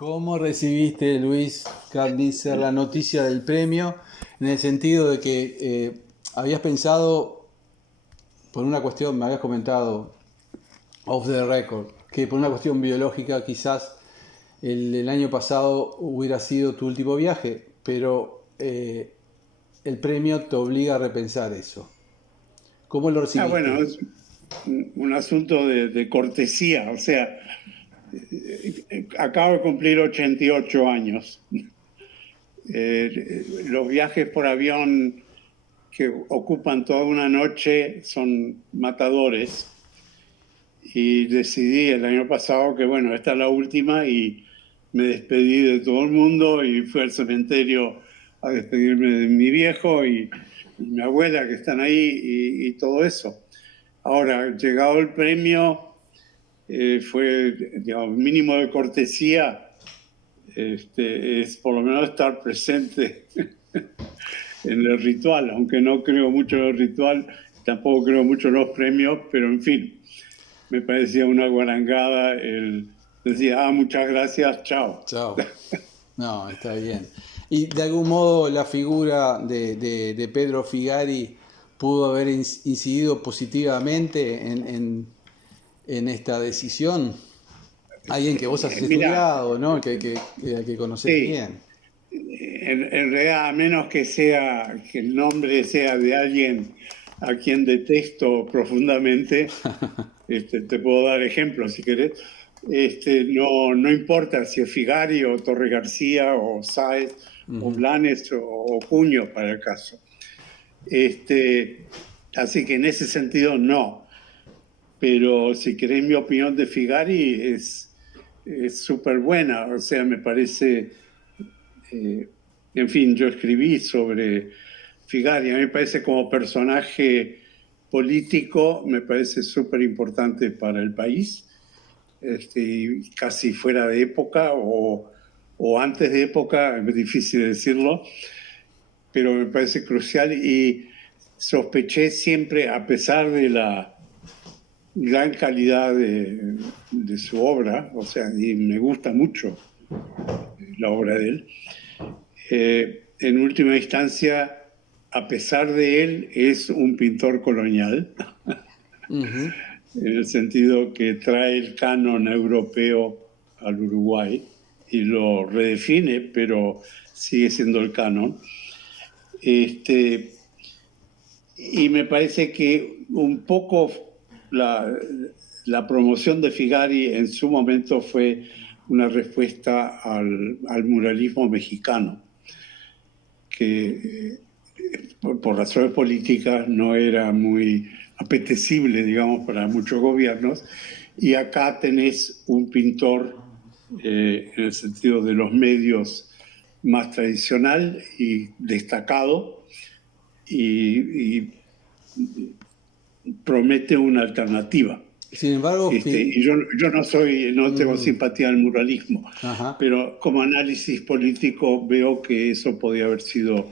¿Cómo recibiste, Luis Carnicer, la noticia del premio? En el sentido de que habías pensado, por una cuestión, me habías comentado, off the record, que por una cuestión biológica quizás el año pasado hubiera sido tu último viaje, pero el premio te obliga a repensar eso. ¿Cómo lo Bueno, recibiste? es un asunto de cortesía, o sea, acabo de cumplir 88 años. Los viajes por avión que ocupan toda una noche son matadores y decidí el año pasado que, bueno, esta es la última y me despedí de todo el mundo y fui al cementerio a despedirme de mi viejo y mi abuela que están ahí y todo eso. Ahora, llegado el premio, fue, digamos, mínimo de cortesía, es por lo menos estar presente en el ritual, aunque no creo mucho en el ritual, tampoco creo mucho en los premios, pero en fin, me parecía una guarangada el decir, muchas gracias, chao. Chao. No, está bien. Y de algún modo la figura de Pedro Figari pudo haber incidido positivamente en esta decisión. Alguien que vos has Mira, estudiado, ¿no? Que conocés sí, bien. en realidad, a menos que el nombre sea de alguien a quien detesto profundamente, te puedo dar ejemplos si querés. No importa si es Figari o Torre García o Sáez o Blanes o Cuño para el caso. Así que en ese sentido no. Pero si querés mi opinión de Figari es súper buena. O sea, me parece, en fin, yo escribí sobre Figari. A mí me parece como personaje político, me parece súper importante para el país. Casi fuera de época o antes de época, es difícil decirlo, pero me parece crucial y sospeché siempre, a pesar de la gran calidad de su obra, o sea, y me gusta mucho la obra de él, en última instancia, a pesar de él, es un pintor colonial. Ujú. En el sentido que trae el canon europeo al Uruguay y lo redefine, pero sigue siendo el canon. Y me parece que un poco la promoción de Figari en su momento fue una respuesta al muralismo mexicano, que por razones políticas no era muy apetecible, digamos, para muchos gobiernos. Y acá tenés un pintor, en el sentido de los medios, más tradicional y destacado, y promete una alternativa. Sin embargo, Y yo no tengo simpatía al muralismo, ajá. pero como análisis político veo que eso podía haber sido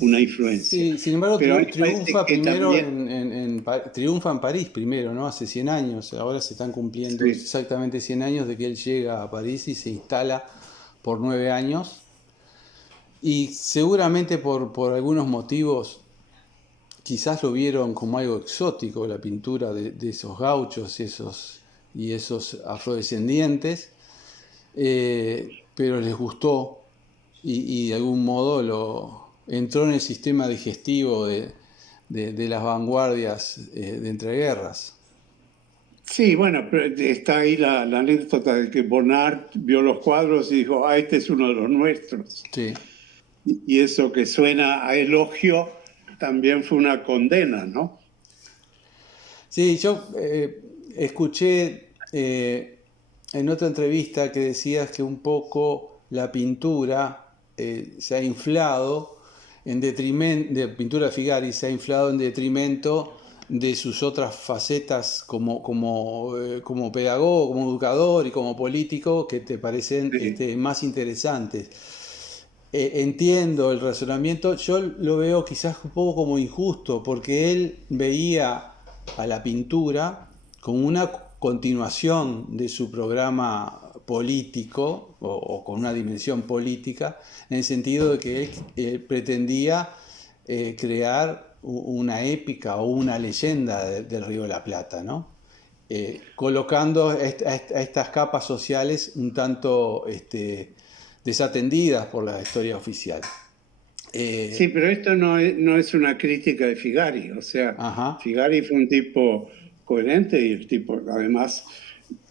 una influencia. Sí, sin embargo, Pero a mí me parece triunfa que primero también, triunfa en París primero, ¿no? Hace 100 años. Ahora se están cumpliendo sí, exactamente 100 años de que él llega a París y se instala por 9 años. Y seguramente por algunos motivos, quizás lo vieron como algo exótico, la pintura de esos gauchos y esos afrodescendientes, pero les gustó y de algún modo entró en el sistema digestivo de las vanguardias de entreguerras. sí, bueno, pero está ahí la anécdota de que Bonnard vio los cuadros y dijo, este es uno de los nuestros. Sí. Y eso que suena a elogio también fue una condena, ¿no? Sí, yo escuché en otra entrevista que decías que un poco la pintura se ha inflado en detrimento, de pintura de Figari se ha inflado en detrimento de sus otras facetas como pedagogo, como educador y como político que te parecen Sí. más interesantes. Entiendo el razonamiento, yo lo veo quizás un poco como injusto, porque él veía a la pintura como una continuación de su programa político, o con una dimensión política, en el sentido de que él pretendía crear una épica o una leyenda del Río de la Plata, ¿no? Colocando a estas capas sociales un tanto desatendidas por la historia oficial. Sí, pero esto no es una crítica de Figari. O sea, Ajá. Figari fue un tipo coherente y el tipo, además,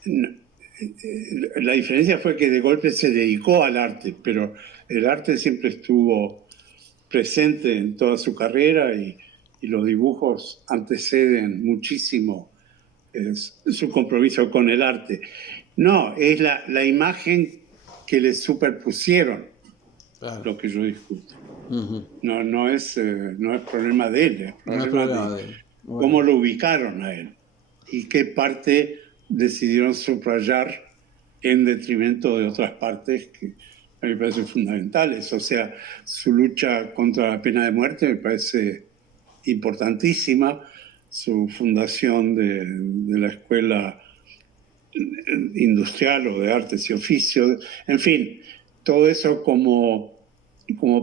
la diferencia fue que de golpe se dedicó al arte, pero el arte siempre estuvo presente en toda su carrera y los dibujos anteceden muchísimo su compromiso con el arte. No, es la imagen que le superpusieron, Claro. lo que yo discuto. Uh-huh. No es problema de él, es problema de él. Bueno. Cómo lo ubicaron a él y qué parte decidieron subrayar en detrimento de otras partes que a mí me parecen fundamentales. O sea, su lucha contra la pena de muerte me parece importantísima, su fundación de la Escuela Industrial o de Artes y Oficios, en fin, todo eso como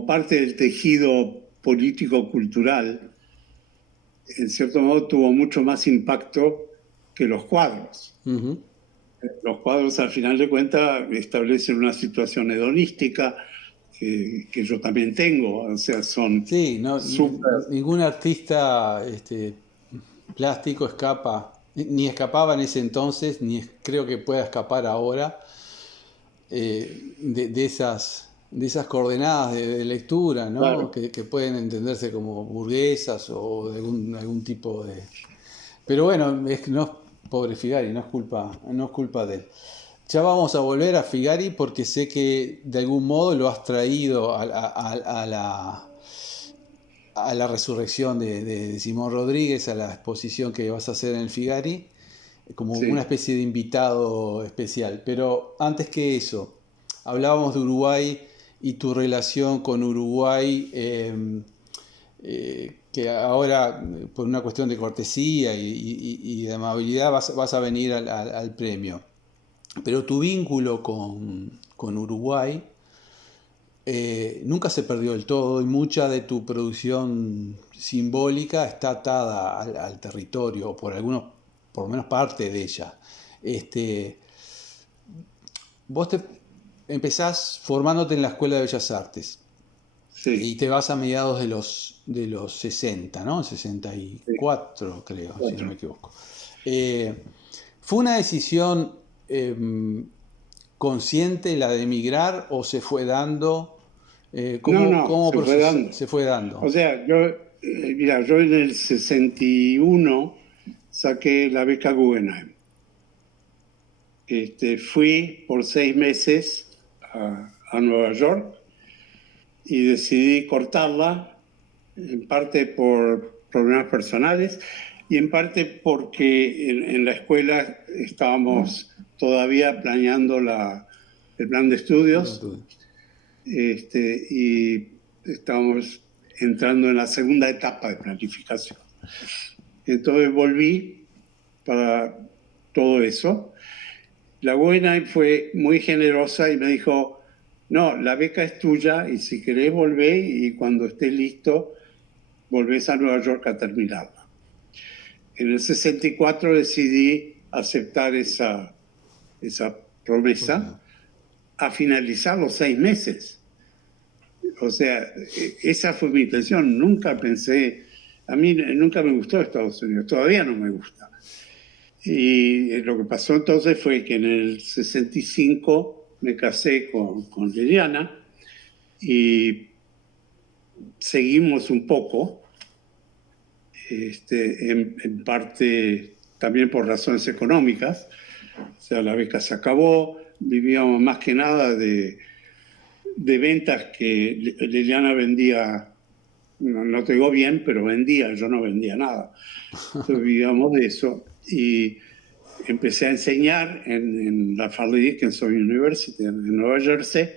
parte del tejido político-cultural, en cierto modo tuvo mucho más impacto que los cuadros. Uh-huh. Los cuadros, al final de cuentas, establecen una situación hedonística que yo también tengo. O sea, son Sí, no, súper... ningún artista plástico escapa, ni escapaba en ese entonces, ni creo que pueda escapar ahora de esas coordenadas de lectura, ¿no? Claro. Que pueden entenderse como burguesas o de algún tipo de... Pero bueno, no es pobre Figari, no es culpa de él. Ya vamos a volver a Figari porque sé que de algún modo lo has traído a la resurrección de Simón Rodríguez, a la exposición que vas a hacer en el Figari, como Sí. una especie de invitado especial. Pero antes que eso, hablábamos de Uruguay y tu relación con Uruguay, que ahora por una cuestión de cortesía y de amabilidad vas a venir al premio. Pero tu vínculo con Uruguay nunca se perdió del todo y mucha de tu producción simbólica está atada al territorio, o por lo menos parte de ella. Vos empezás formándote en la Escuela de Bellas Artes y Sí. te vas a mediados de los 60, ¿no? 64, Sí. creo, si no me equivoco. ¿Fue una decisión consciente la de emigrar o se fue dando? No, ¿Cómo se fue dando. se fue dando? O sea, mira, yo en el 61 saqué la beca Guggenheim. Fui por 6 meses a Nueva York y decidí cortarla, en parte por problemas personales y en parte porque en la escuela estábamos todavía planeando el plan de estudios y estábamos entrando en la segunda etapa de planificación. Entonces volví para todo eso. La Guggenheim fue muy generosa y me dijo, no, la beca es tuya y si querés volver y cuando estés listo, volvés a Nueva York a terminarla. En el 64 decidí aceptar esa promesa a finalizar los 6 meses. O sea, esa fue mi intención. Nunca pensé, a mí nunca me gustó Estados Unidos, todavía no me gusta. Y lo que pasó entonces fue que en el 65 me casé con Liliana y seguimos un poco, en parte también por razones económicas. O sea, la beca se acabó, vivíamos más que nada de ventas que Liliana vendía, no te digo bien, pero vendía, yo no vendía nada. Entonces vivíamos de eso y empecé a enseñar en la Fairleigh Dickinson University en Nueva Jersey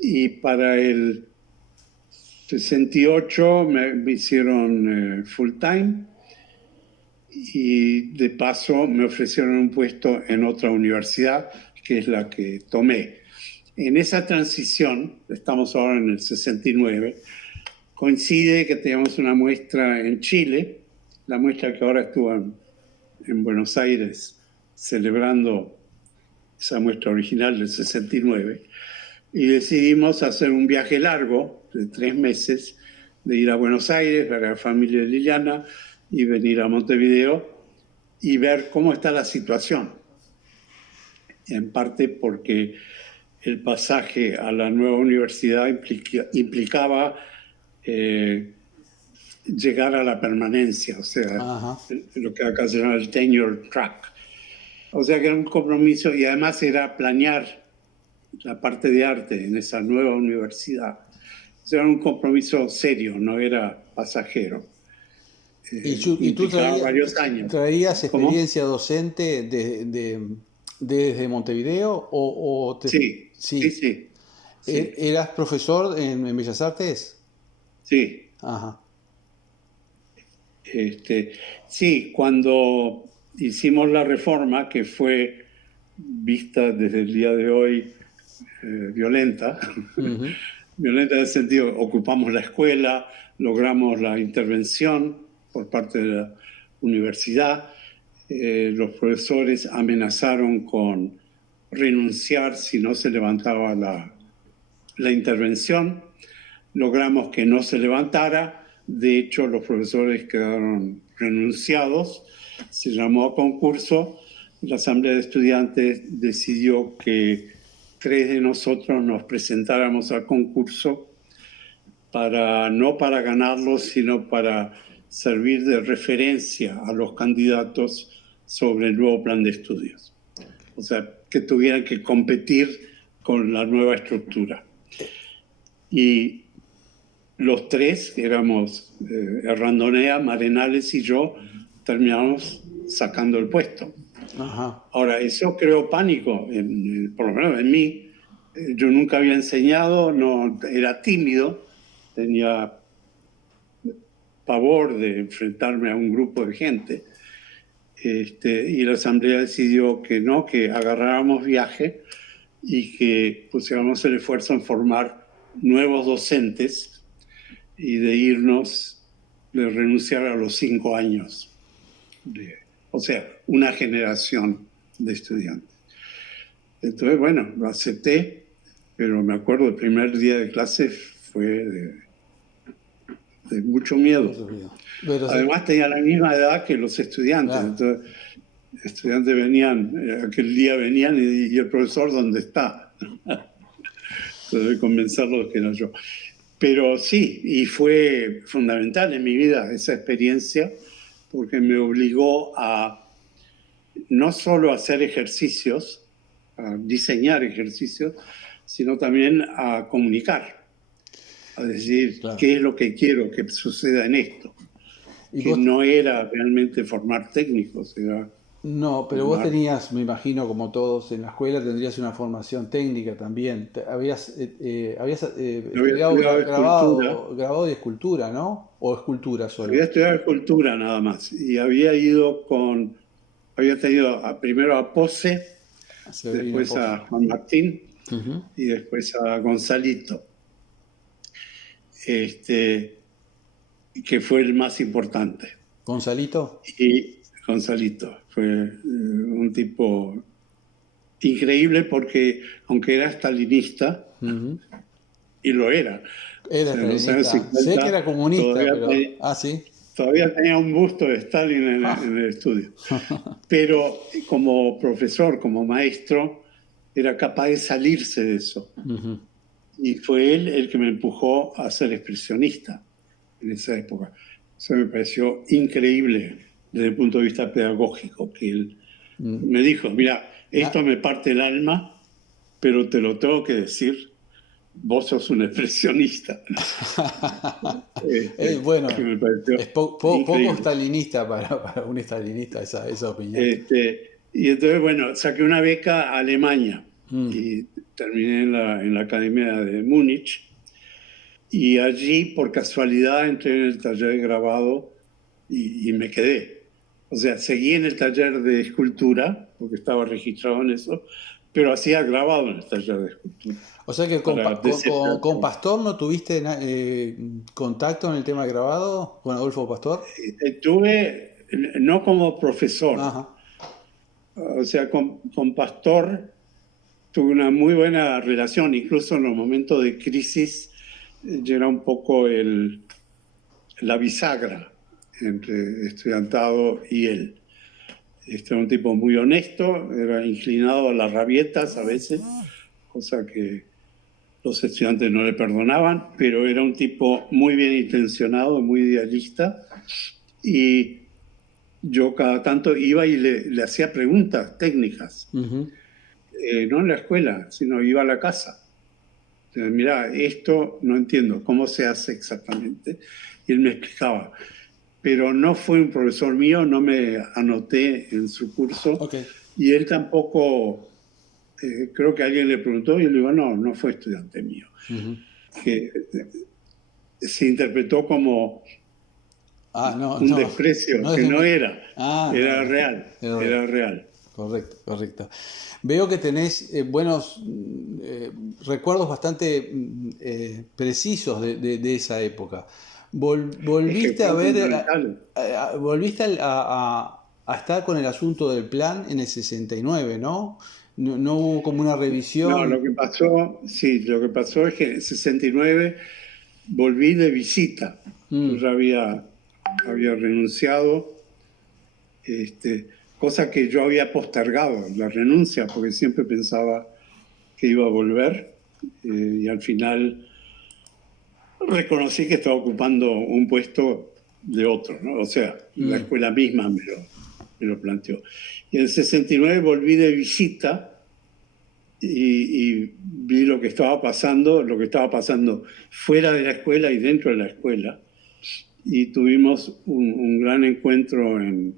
y para el 68 me hicieron full time y de paso me ofrecieron un puesto en otra universidad que es la que tomé. en esa transición, estamos ahora en el 69, coincide que teníamos una muestra en Chile, la muestra que ahora estuvo en Buenos Aires celebrando esa muestra original del 69, y decidimos hacer un viaje largo de 3 meses, de ir a Buenos Aires, ver a la familia de Liliana y venir a Montevideo y ver cómo está la situación. En parte porque el pasaje a la nueva universidad implicaba llegar a la permanencia, o sea, lo que acá se llama el tenure track. O sea que era un compromiso y además era planear la parte de arte en esa nueva universidad. O sea, era un compromiso serio, no era pasajero. ¿Y tú varios años. traías ¿Cómo? experiencia docente desde Montevideo? Sí. ¿Eras profesor en Bellas Artes? Sí. Ajá. Sí, cuando hicimos la reforma, que fue vista desde el día de hoy violenta, violenta en el sentido, ocupamos la escuela, logramos la intervención por parte de la universidad, los profesores amenazaron con renunciar si no se levantaba la intervención, logramos que no se levantara. De hecho, los profesores quedaron renunciados, se llamó a concurso, la Asamblea de Estudiantes decidió que 3 de nosotros nos presentáramos al concurso no para ganarlo, sino para servir de referencia a los candidatos sobre el nuevo plan de estudios. O sea, que tuvieran que competir con la nueva estructura. Y los 3, que éramos Errandonea, Marenales y yo, terminamos sacando el puesto. Ajá. Ahora, eso creó pánico, por lo menos en mí. Yo nunca había enseñado, no, era tímido, tenía pavor de enfrentarme a un grupo de gente. Y la Asamblea decidió que no, que agarráramos viaje y que pusiéramos el esfuerzo en formar nuevos docentes y de renunciar a los 5 años. O sea, una generación de estudiantes. Entonces, bueno, lo acepté, pero me acuerdo el primer día de clase fue de mucho miedo. Pero además tenía la misma edad que los estudiantes. Claro. Entonces, los estudiantes venían, aquel día venían y el profesor, ¿dónde está? Entonces, convencerlos que no yo. Pero sí, y fue fundamental en mi vida esa experiencia, porque me obligó a no solo a hacer ejercicios, a diseñar ejercicios, sino también a comunicar, a decir Claro. qué es lo que quiero que suceda en esto. Que vos, no era realmente formar técnicos, era... No, pero vos tenías, me imagino, como todos en la escuela, tendrías una formación técnica también. Habías estudiado grabado de escultura, ¿no? ¿O escultura solo? Había estudiado escultura nada más. Y había tenido primero a Pose, después a Juan Martín y después a Gonzalito, que fue el más importante. ¿Gonzalito? Y Gonzalito fue un tipo increíble porque, aunque era stalinista, y lo era. Era stalinista. Sé que era comunista, pero... ¿sí? Todavía tenía un busto de Stalin en el estudio. Pero como profesor, como maestro, era capaz de salirse de eso. Y fue él el que me empujó a ser expresionista en esa época. Eso me pareció increíble desde el punto de vista pedagógico, que él me dijo, mira, esto me parte el alma, pero te lo tengo que decir, vos sos un expresionista. Bueno, es poco stalinista para un stalinista esa opinión. Y entonces, bueno, saqué una beca a Alemania y terminé en la Academia de Múnich. Y allí, por casualidad, entré en el taller de grabado y me quedé. O sea, seguí en el taller de escultura, porque estaba registrado en eso, pero hacía grabado en el taller de escultura. O sea que Para descifrar. con Pastor no tuviste contacto en el tema de grabado, con Adolfo Pastor. Tuve, no como profesor, Ajá. o sea, con Pastor tuve una muy buena relación, incluso en los momentos de crisis, yo era un poco la bisagra entre estudiantado y él. Era un tipo muy honesto, era inclinado a las rabietas a veces, cosa que los estudiantes no le perdonaban, pero era un tipo muy bien intencionado, muy idealista, y yo cada tanto iba y le hacía preguntas técnicas, Uh-huh. no en la escuela, sino iba a la casa. Mira, esto no entiendo cómo se hace exactamente. Y él me explicaba. Pero no fue un profesor mío, no me anoté en su curso. Okay. Y él tampoco, creo que alguien le preguntó y él dijo, no fue estudiante mío. Uh-huh. Que se interpretó como un desprecio, que no era. Era real, era real. Correcto, correcto. Veo que tenés buenos recuerdos bastante precisos de esa época. Volviste a ver, volviste a estar con el asunto del plan en el 69, ¿no? No hubo como una revisión. No, lo que pasó es que en el 69 volví de visita. Yo ya había renunciado, cosa que yo había postergado, la renuncia, porque siempre pensaba que iba a volver, y al final reconocí que estaba ocupando un puesto de otro, ¿no? O sea, la escuela misma me lo planteó. Y en el 69 volví de visita y vi lo que estaba pasando fuera de la escuela y dentro de la escuela. Y tuvimos un gran encuentro en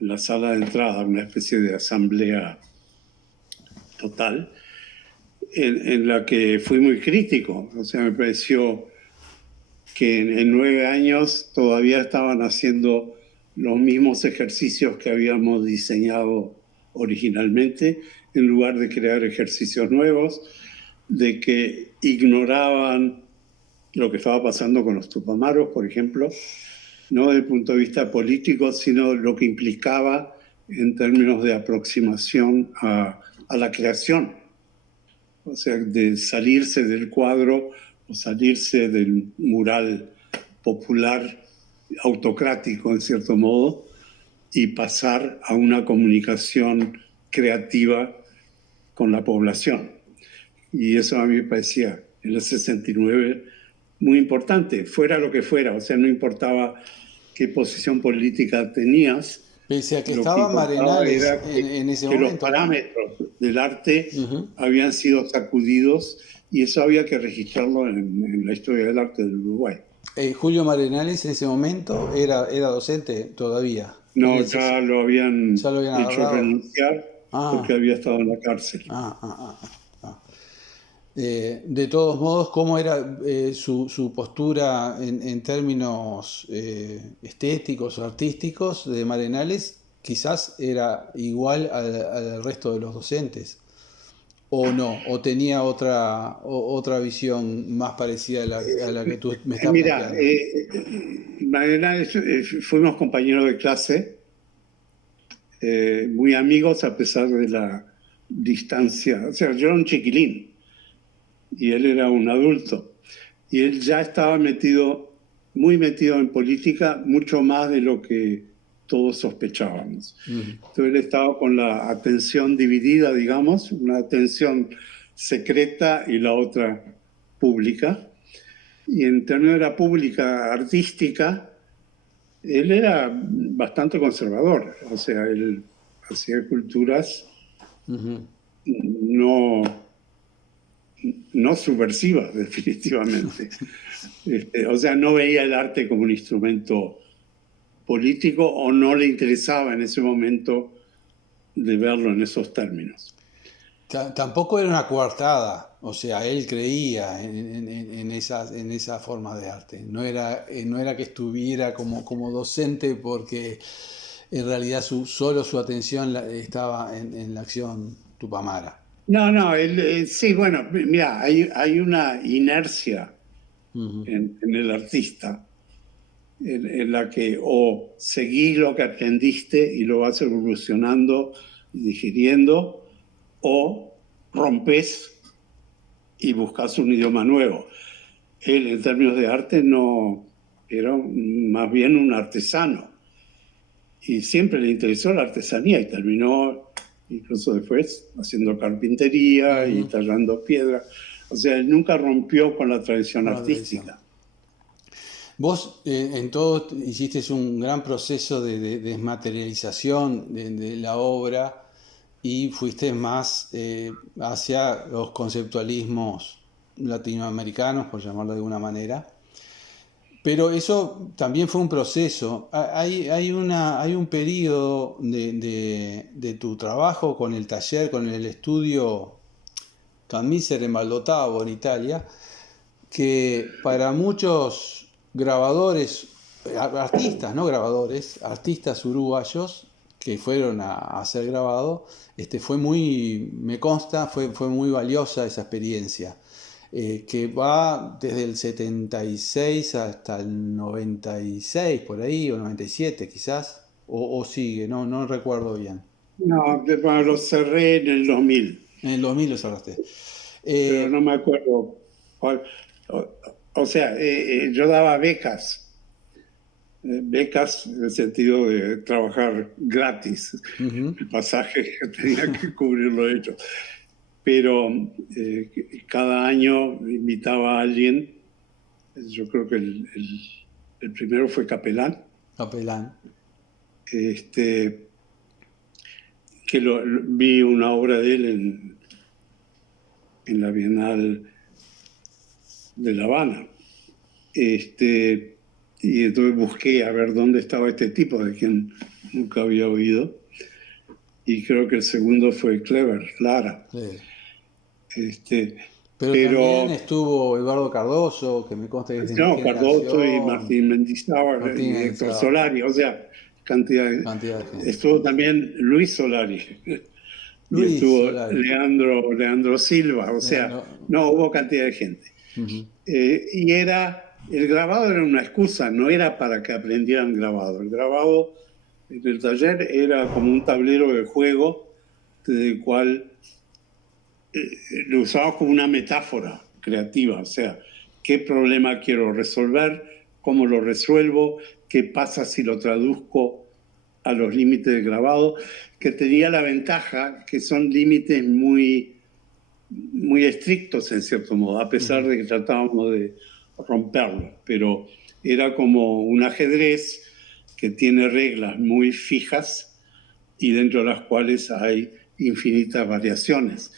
la sala de entrada, una especie de asamblea total, en la que fui muy crítico. O sea, me pareció que en 9 años todavía estaban haciendo los mismos ejercicios que habíamos diseñado originalmente, en lugar de crear ejercicios nuevos, de que ignoraban lo que estaba pasando con los Tupamaros, por ejemplo, no desde el punto de vista político, sino lo que implicaba en términos de aproximación a la creación. O sea, de salirse del cuadro o salirse del mural popular autocrático, en cierto modo, y pasar a una comunicación creativa con la población. Y eso a mí me parecía en el 69 muy importante, fuera lo que fuera, o sea, no importaba qué posición política tenías. Pese a que estaba Marenales en ese momento. Los parámetros del arte habían sido sacudidos y eso había que registrarlo en la historia del arte del Uruguay. Julio Marenales en ese momento era docente todavía. No, ya lo habían hecho agarrado. renunciar porque había estado en la cárcel. De todos modos, ¿cómo era su postura en términos estéticos o artísticos de Marenales? Quizás era igual al resto de los docentes, o no, o tenía otra visión más parecida a la que tú me estás planteando. Mira, Marenales, fuimos compañeros de clase, muy amigos a pesar de la distancia. O sea, yo era un chiquilín y él era un adulto. Y él ya estaba muy metido en política, mucho más de lo que todos sospechábamos. Entonces él estaba con la atención dividida, digamos, una atención secreta y la otra pública. Y en términos de la pública artística, él era bastante conservador. O sea, él hacía esculturas no subversiva, definitivamente. O sea, no veía el arte como un instrumento político o no le interesaba en ese momento de verlo en esos términos. Tampoco era una coartada, o sea, él creía en esa forma de arte. No era que estuviera como docente porque en realidad solo su atención estaba en la acción tupamara. No, sí, bueno, mira, hay una inercia Ujú. en el artista en la que o seguís lo que aprendiste y lo vas evolucionando y digiriendo, o rompes y buscas un idioma nuevo. Él, en términos de arte, no era más bien un artesano y siempre le interesó la artesanía y terminó incluso después haciendo carpintería y Ujú. tallando piedra. O sea, él nunca rompió con la tradición Con la tradición. artística. Vos en todo hiciste un gran proceso de desmaterialización de la obra y fuiste más hacia los conceptualismos latinoamericanos, por llamarlo de alguna manera. Pero eso también fue un proceso. Hay un periodo de tu trabajo con el taller, con el estudio Canmiser en Valdotavo, en Italia, que para muchos grabadores, artistas, no grabadores, artistas uruguayos que fueron a ser grabados, fue muy, me consta, fue muy valiosa esa experiencia, que va desde el 76 hasta el 96, por ahí, o 97 quizás, o sigue, no recuerdo bien. No, bueno, lo cerré en el 2000, En el 2000 lo cerraste. pero no Eh, me acuerdo cuál. O, o sea, yo daba becas en el sentido de trabajar gratis. ujú. El pasaje tenía que cubrirlo ellos. Pero cada año invitaba a alguien. Yo creo que el primero fue Capelán, Capelán. este, que vi una obra de él en la Bienal de La Habana. Y entonces busqué a ver dónde estaba este tipo de quien nunca había oído. Y creo que el segundo fue Clever, Lara. Sí. Este, Pero también pero estuvo Eduardo Cardoso, que me consta que es de mi no, Cardoso y generación, Martín Mendizábal Martín y Héctor Enzao, Solari, o sea, cantidad. cantidad de gente. Estuvo también Luis Solari y Luis estuvo Solari, Leandro Silva, o sea, Leandro. no hubo cantidad de gente. Ujú. El grabado era una excusa, no era para que aprendieran grabado. El grabado en el taller era como un tablero de juego del cual lo usaba como una metáfora creativa, o sea, ¿qué problema quiero resolver? ¿Cómo lo resuelvo? ¿Qué pasa si lo traduzco a los límites del grabado? Que tenía la ventaja que son límites muy estrictos en cierto modo, a pesar Ujú. de que tratábamos de romperlos, pero era como un ajedrez que tiene reglas muy fijas y dentro de las cuales hay infinitas variaciones.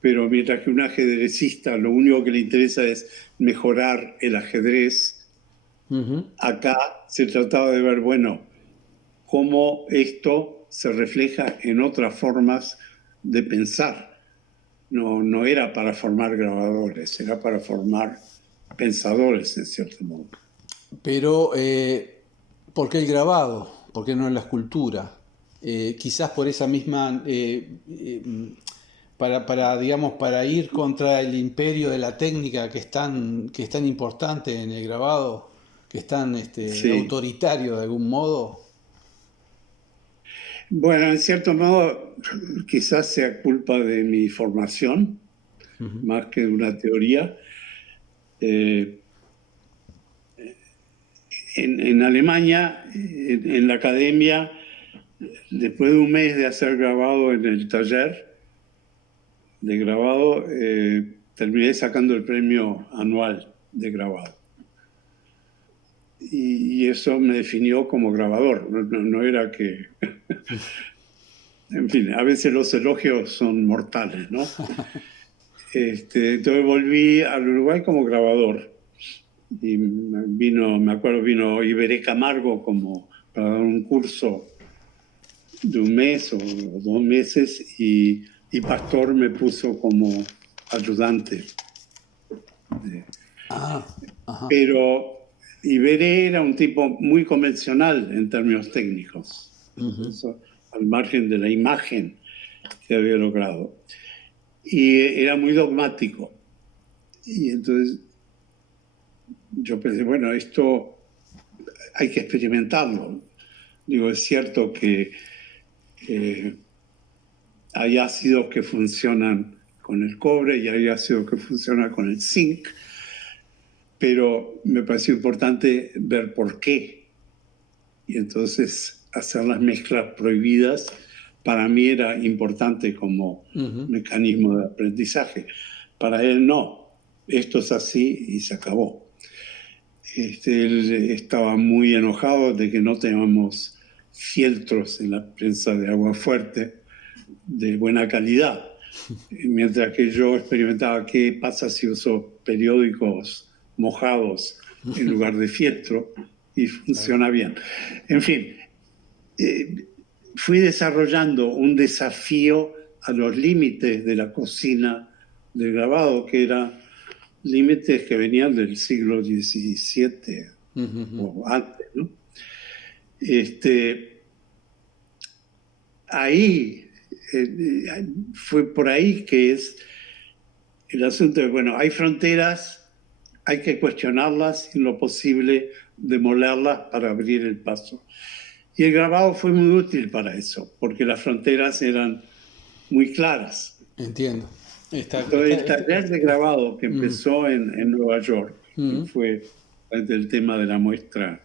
Pero mientras que un ajedrecista lo único que le interesa es mejorar el ajedrez, Ujú. acá se trataba de ver, bueno, cómo esto se refleja en otras formas de pensar. No era para formar grabadores, era para formar pensadores, en cierto modo. Pero, ¿por qué el grabado? ¿Por qué no la escultura? Quizás por esa misma, digamos, para ir contra el imperio de la técnica que es tan importante en el grabado, que es tan Sí. autoritario de algún modo. Bueno, en cierto modo, quizás sea culpa de mi formación, Ujú. más que de una teoría. Eh, en Alemania, en la academia, después de un mes de hacer grabado en el taller de grabado, terminé sacando el premio anual de grabado. Y eso me definió como grabador, no era que... En fin, a veces los elogios son mortales, ¿no? Entonces volví al Uruguay como grabador y me acuerdo, vino Iberé Camargo como para dar un curso de un mes o 2 meses y Pastor me puso como ayudante. Ah, ajá. Pero Iberé era un tipo muy convencional en términos técnicos, Ujú. eso, al margen de la imagen. que había logrado. Y era muy dogmático. Y entonces yo pensé, bueno, esto hay que experimentarlo. Digo, es cierto que hay ácidos que funcionan con el cobre y hay ácidos que funcionan con el zinc, pero me pareció importante ver por qué. Y entonces hacer las mezclas prohibidas para mí era importante como mecanismo de aprendizaje. Para él no, esto es así y se acabó. Él estaba muy enojado de que no teníamos fieltros en la prensa de agua fuerte de buena calidad, mientras que yo experimentaba qué pasa si uso periódicos mojados en lugar de fieltro y funciona bien. En fin, fui desarrollando un desafío a los límites de la cocina del grabado, que eran límites que venían del siglo XVII o antes, ¿no? Ahí, fue por ahí que es el asunto de, bueno, hay fronteras, hay que cuestionarlas y en lo posible demolerlas para abrir el paso. Y el grabado fue muy útil para eso, porque las fronteras eran muy claras. Entiendo. Entonces, el taller de grabado que empezó en Nueva York, que fue el tema de la muestra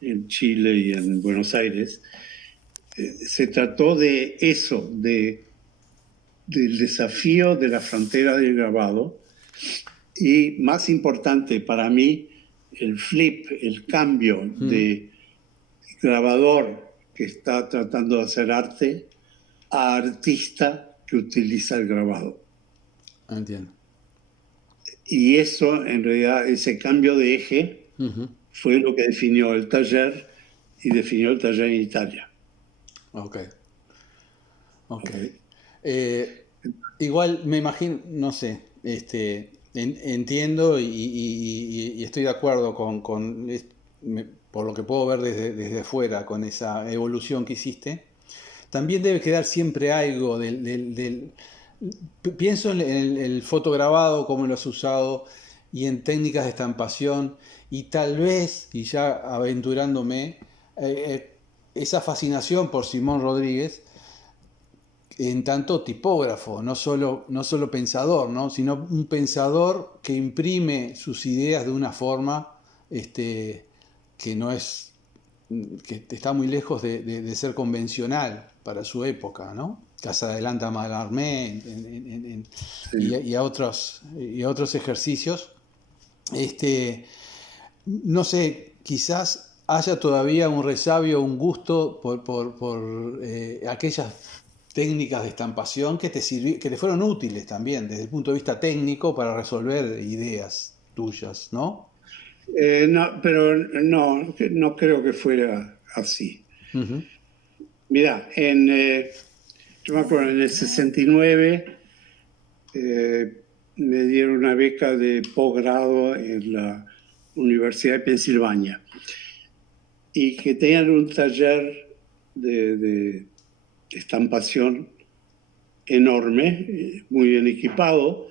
en Chile y en Buenos Aires, se trató de eso, del desafío de la frontera del grabado y, más importante para mí, el flip, el cambio de grabador que está tratando de hacer arte a artista que utiliza el grabado. Entiendo. Y eso, en realidad, ese cambio de eje fue lo que definió el taller y definió el taller en Italia. Ok. Igual me imagino, no sé, entiendo y estoy de acuerdo por lo que puedo ver desde fuera con esa evolución que hiciste. También debe quedar siempre algo pienso en el fotograbado, cómo lo has usado, y en técnicas de estampación, y tal vez, y ya aventurándome, esa fascinación por Simón Rodríguez, en tanto tipógrafo, no solo pensador, ¿no? Sino un pensador que imprime sus ideas de una forma que no es, que está muy lejos de ser convencional para su época, ¿no? Casa adelanta Mallarmé y a otros ejercicios. No sé, quizás haya todavía un resabio, un gusto por aquellas técnicas de estampación que te fueron útiles también desde el punto de vista técnico para resolver ideas tuyas, ¿no? No, pero no creo que fuera así. Mirá, yo me acuerdo, en el 69 me dieron una beca de posgrado en la Universidad de Pensilvania y que tenían un taller de estampación enorme, muy bien equipado,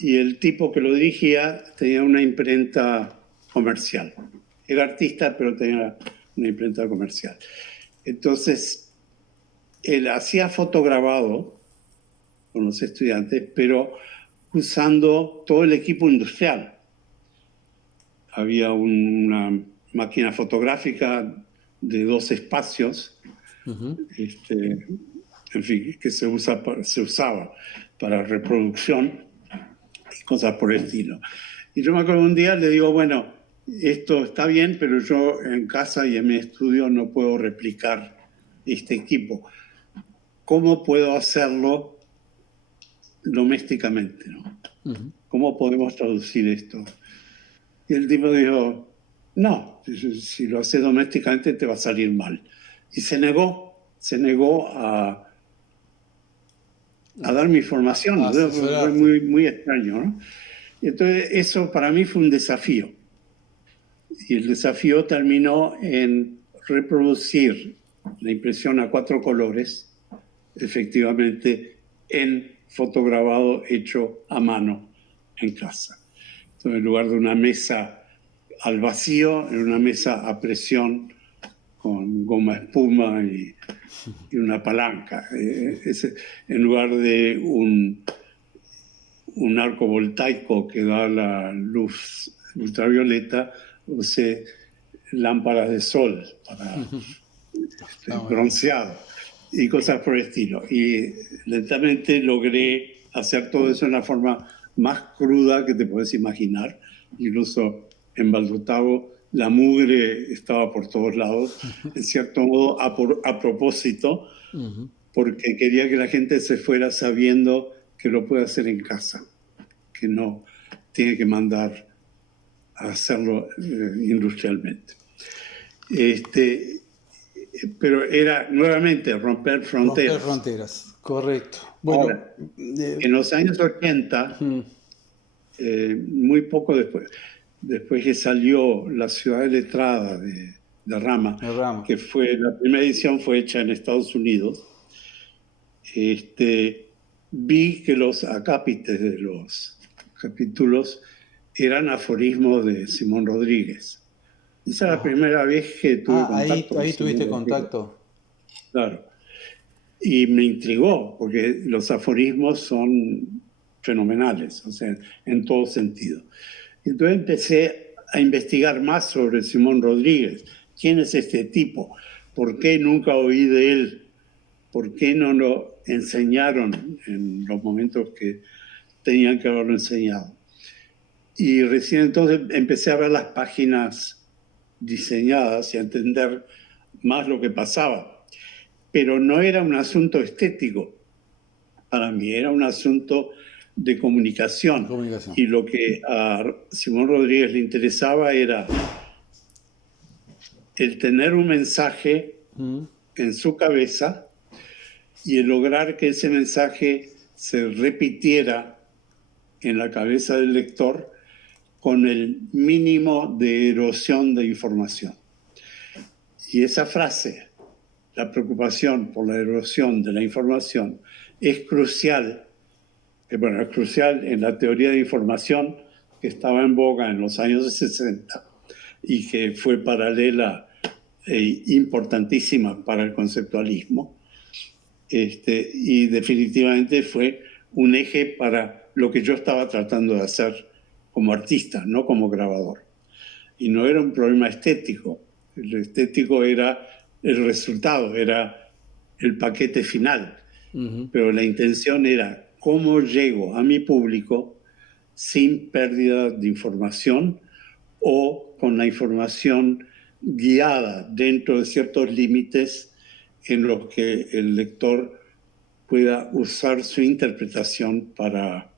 y el tipo que lo dirigía tenía una imprenta comercial. Era artista, pero tenía una imprenta comercial. Entonces, él hacía fotograbado con los estudiantes, pero usando todo el equipo industrial. Había una máquina fotográfica de 2 espacios, en fin, que se usaba para reproducción y cosas por el estilo. Y yo me acuerdo un día le digo, bueno, esto está bien, pero yo en casa y en mi estudio no puedo replicar este equipo. ¿Cómo puedo hacerlo domésticamente, ¿no? ¿Cómo podemos traducir esto? Y el tipo dijo, no, si lo haces domésticamente te va a salir mal. Y se negó a dar mi formación. Fue muy, muy extraño, ¿no? Entonces, eso para mí fue un desafío. Y el desafío terminó en reproducir la impresión a 4 colores efectivamente en fotograbado hecho a mano en casa. Entonces, en lugar de una mesa al vacío, en una mesa a presión con goma espuma y una palanca. En lugar de un arco voltaico que da la luz ultravioleta, usé lámparas de sol para bronceado y cosas por el estilo. Y lentamente logré hacer todo eso en la forma más cruda que te puedes imaginar. Incluso en Valdutavo la mugre estaba por todos lados, en cierto modo a propósito, porque quería que la gente se fuera sabiendo que lo puede hacer en casa, que no tiene que mandar a hacerlo industrialmente. Pero era nuevamente romper fronteras. Romper fronteras, correcto. Bueno, ahora, en los años 80, muy poco después que salió La Ciudad Letrada de Rama, que fue la primera edición fue hecha en Estados Unidos, vi que los acápites de los capítulos eran aforismos de Simón Rodríguez. Esa es la primera vez que tuve contacto. Ahí tuviste contacto. Claro. Y me intrigó, porque los aforismos son fenomenales, o sea, en todo sentido. Entonces empecé a investigar más sobre Simón Rodríguez. ¿Quién es este tipo? ¿Por qué nunca oí de él? ¿Por qué no lo enseñaron en los momentos que tenían que haberlo enseñado? Y recién entonces empecé a ver las páginas diseñadas y a entender más lo que pasaba. Pero no era un asunto estético para mí, era un asunto de comunicación. Y lo que a Simón Rodríguez le interesaba era el tener un mensaje en su cabeza y el lograr que ese mensaje se repitiera en la cabeza del lector con el mínimo de erosión de información. Y esa frase, la preocupación por la erosión de la información, es crucial. Bueno, es crucial en la teoría de información que estaba en boga en los años 60 y que fue paralela e importantísima para el conceptualismo. Y definitivamente fue un eje para lo que yo estaba tratando de hacer como artista, no como grabador. Y no era un problema estético. El estético era el resultado, era el paquete final. Pero la intención era cómo llego a mi público sin pérdida de información o con la información guiada dentro de ciertos límites en los que el lector pueda usar su interpretación para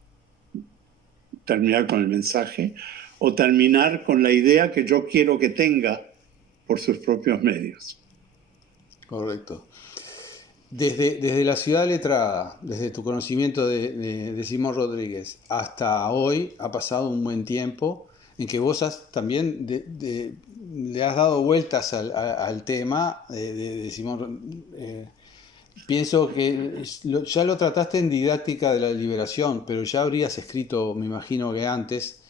terminar con el mensaje o terminar con la idea que yo quiero que tenga por sus propios medios. Correcto. Desde La Ciudad Letrada, desde tu conocimiento de Simón Rodríguez hasta hoy, ha pasado un buen tiempo en que vos también le has dado vueltas al tema de Simón. Pienso que ya lo trataste en Didáctica de la Liberación, pero ya habrías escrito, me imagino que antes,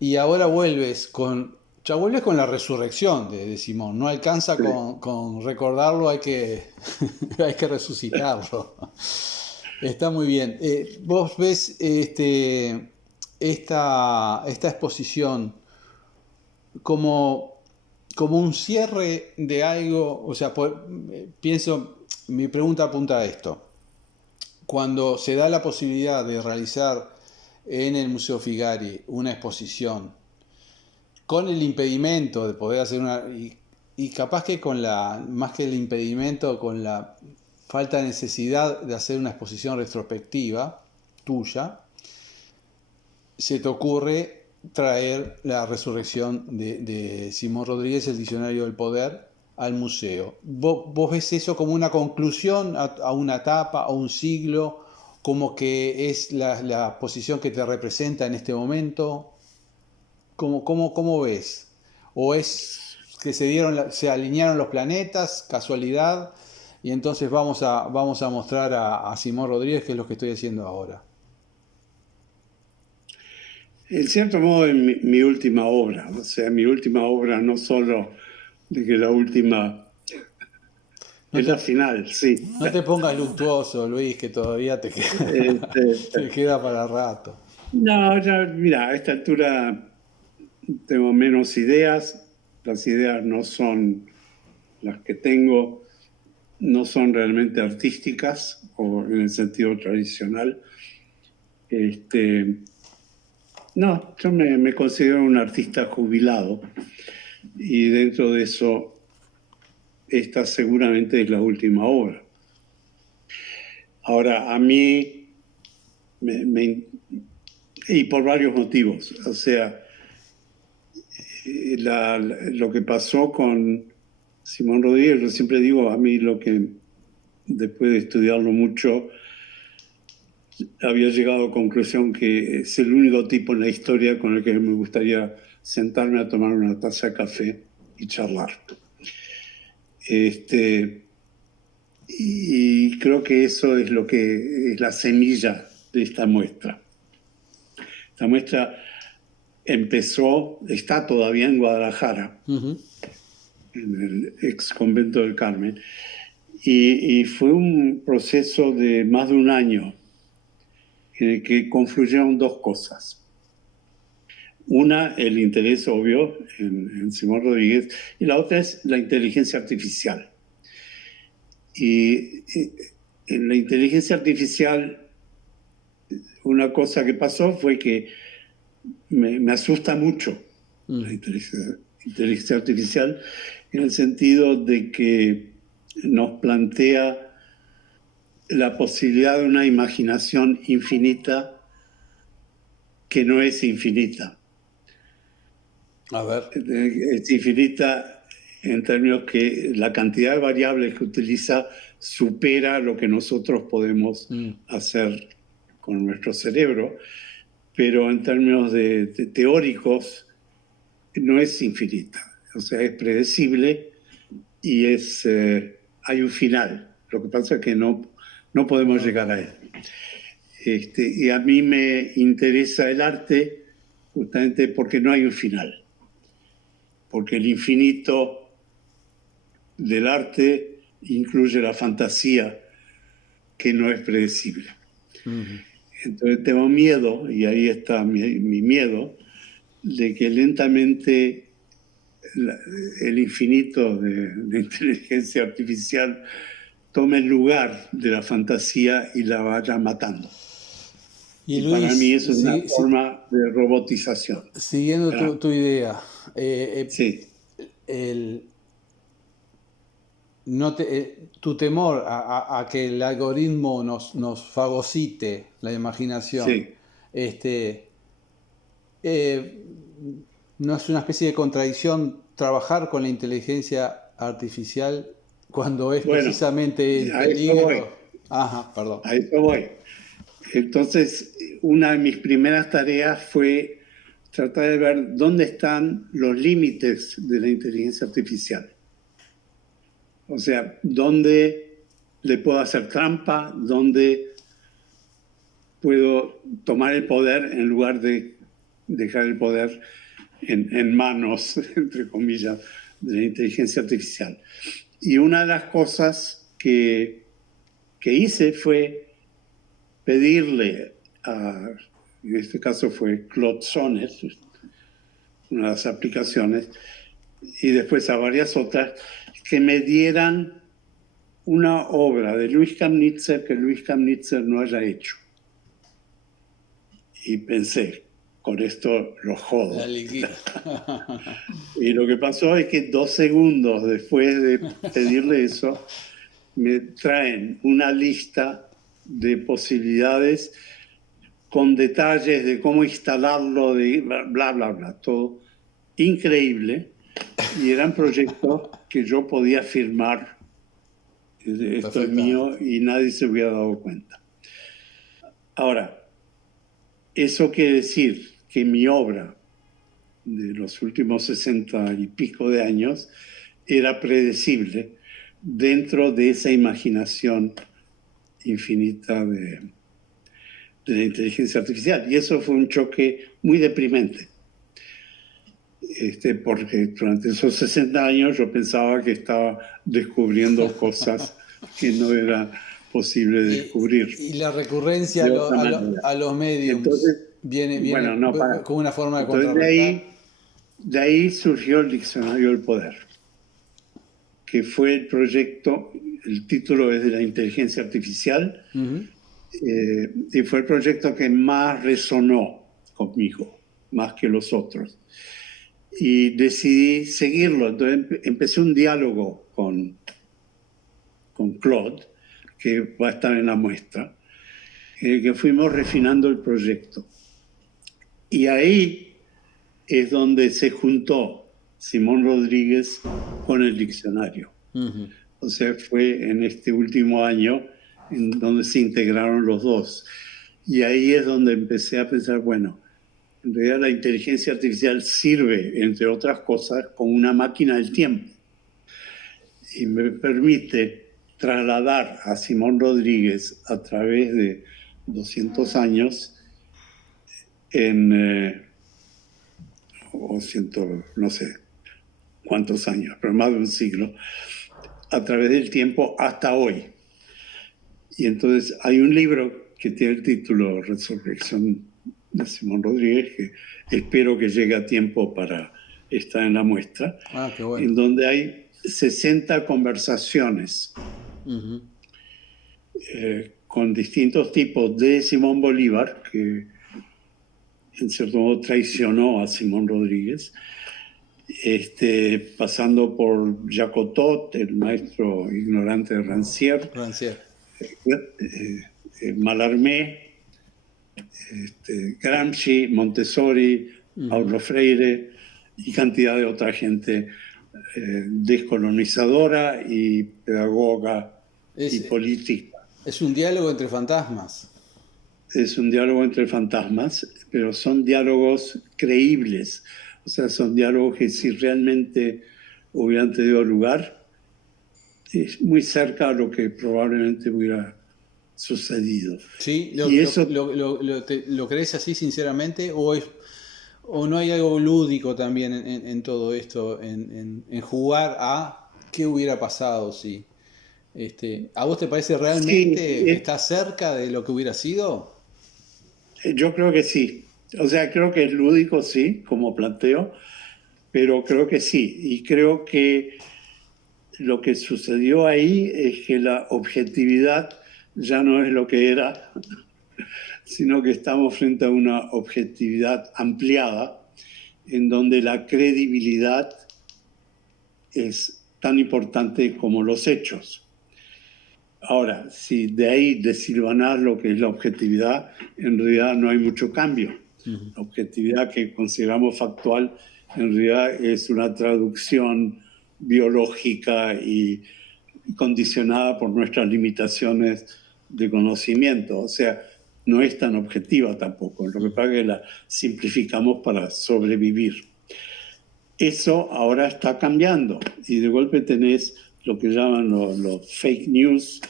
y ahora vuelves con la resurrección de Simón. No alcanza con recordarlo, hay que resucitarlo. Está muy bien. Vos ves esta exposición como un cierre de algo, o sea, mi pregunta apunta a esto. Cuando se da la posibilidad de realizar en el Museo Figari una exposición con el impedimento de poder hacer y capaz que más que el impedimento, con la falta de necesidad de hacer una exposición retrospectiva tuya, se te ocurre traer la resurrección de Simón Rodríguez, el Diccionario del Poder, al museo. ¿Vos ves eso como una conclusión a una etapa, a un siglo, como que es la posición que te representa en este momento? ¿Cómo ves? ¿O es que se alinearon los planetas, casualidad, y entonces vamos a mostrar a Simón Rodríguez qué es lo que estoy haciendo ahora. En cierto modo, es mi última obra. O sea, mi última obra no solo de que la última No es te, la final, sí. no te pongas luctuoso, Luis, que todavía te Este, queda para rato. no, ya, mira, a esta altura tengo menos ideas. Las ideas no son las que tengo, no son realmente artísticas o en el sentido tradicional. No, yo me considero un artista jubilado y dentro de eso esta seguramente es la última obra. Ahora, a mí, y por varios motivos, o sea, lo que pasó con Simón Rodríguez, yo siempre digo, a mí lo que después de estudiarlo mucho, había llegado a la conclusión que es el único tipo en la historia con el que me gustaría sentarme a tomar una taza de café y charlar. Y creo que eso es lo que es la semilla de esta muestra. Esta muestra está todavía en Guadalajara, Uh-huh. en el ex convento del Carmen, y fue un proceso de más de un año en el que confluyeron dos cosas. Una, el interés obvio en Simón Rodríguez, y la otra es la inteligencia artificial. Y en la inteligencia artificial, una cosa que pasó fue que me asusta mucho la inteligencia artificial, en el sentido de que nos plantea la posibilidad de una imaginación infinita que no es infinita. A ver. Es infinita en términos que la cantidad de variables que utiliza supera lo que nosotros podemos hacer con nuestro cerebro, pero en términos de teóricos no es infinita. O sea, es predecible y hay un final. Lo que pasa es que no podemos llegar a él. Y a mí me interesa el arte justamente porque no hay un final. Porque el infinito del arte incluye la fantasía que no es predecible. Entonces tengo miedo, y ahí está mi miedo, de que lentamente el infinito de inteligencia artificial tome el lugar de la fantasía y la vaya matando. Y Luis, para mí eso es una forma de robotización. Siguiendo tu idea, Sí. Tu temor a que el algoritmo nos fagocite la imaginación, Sí. ¿no es una especie de contradicción trabajar con la inteligencia artificial cuando es precisamente el peligro? Ajá, perdón. A eso voy. Entonces, una de mis primeras tareas fue tratar de ver dónde están los límites de la inteligencia artificial. O sea, dónde le puedo hacer trampa, dónde puedo tomar el poder en lugar de dejar el poder en manos, entre comillas, de la inteligencia artificial. Y una de las cosas que hice fue pedirle en este caso fue Claude Sonnet, una de las aplicaciones, y después a varias otras, que me dieran una obra de Luis Kamnitzer que Luis Kamnitzer no haya hecho. Y pensé, con esto lo jodo. Y lo que pasó es que 2 segundos después de pedirle eso, me traen una lista de posibilidades con detalles de cómo instalarlo, de bla, bla, bla, todo increíble. Y eran proyectos que yo podía firmar, esto es mío, y nadie se hubiera dado cuenta. Ahora, eso quiere decir que mi obra de los últimos 60 y pico de años era predecible, dentro de esa imaginación infinita de la inteligencia artificial. Y eso fue un choque muy deprimente. Porque durante esos 60 años yo pensaba que estaba descubriendo cosas que no era posible descubrir. Y la recurrencia De otra manera. a los mediums Entonces, viene bueno, no, para. como una forma de Entonces contrarrestar. de ahí surgió el Diccionario del Poder, que fue el proyecto, el título es de la inteligencia artificial, Ujú. y fue el proyecto que más resonó conmigo, más que los otros. Y decidí seguirlo. Entonces empecé un diálogo con Claude, que va a estar en la muestra, en el que fuimos refinando el proyecto. Y ahí es donde se juntó Simón Rodríguez con el diccionario. Ujú. O sea, fue en este último año en donde se integraron los dos. Y ahí es donde empecé a pensar, bueno, en realidad la inteligencia artificial sirve, entre otras cosas, como una máquina del tiempo. Y me permite trasladar a Simón Rodríguez a través de 200 años o no sé cuántos años, pero más de un siglo, a través del tiempo hasta hoy. Y entonces hay un libro que tiene el título Resurrección de Simón Rodríguez, que espero que llegue a tiempo para estar en la muestra, Qué bueno. en donde hay 60 conversaciones Ujú. con distintos tipos de Simón Bolívar, que en cierto modo traicionó a Simón Rodríguez, pasando por Jacotot, el maestro ignorante de Rancière, Rancière. Mallarmé, Gramsci, Montessori, Paulo Freire y cantidad de otra gente descolonizadora y pedagoga y política. Es un diálogo entre fantasmas. Es un diálogo entre fantasmas, pero son diálogos creíbles. O sea, son diálogos que si realmente hubieran tenido lugar, es muy cerca a lo que probablemente hubiera sucedido. ¿Sí? Y eso, ¿Lo crees así sinceramente? ¿O no hay algo lúdico también en todo esto? En jugar a qué hubiera pasado si... ¿A vos te parece realmente sí, que está cerca de lo que hubiera sido? yo creo que sí. O sea, creo que es lúdico, sí, como planteo, pero creo que sí. Y creo que lo que sucedió ahí es que la objetividad ya no es lo que era, sino que estamos frente a una objetividad ampliada, en donde la credibilidad es tan importante como los hechos. Ahora, si de ahí desilvanar lo que es la objetividad, en realidad no hay mucho cambio. La objetividad que consideramos factual, en realidad es una traducción biológica y condicionada por nuestras limitaciones de conocimiento. O sea, no es tan objetiva tampoco. Lo que pasa es que la simplificamos para sobrevivir. Eso ahora está cambiando y de golpe tenés lo que llaman los fake news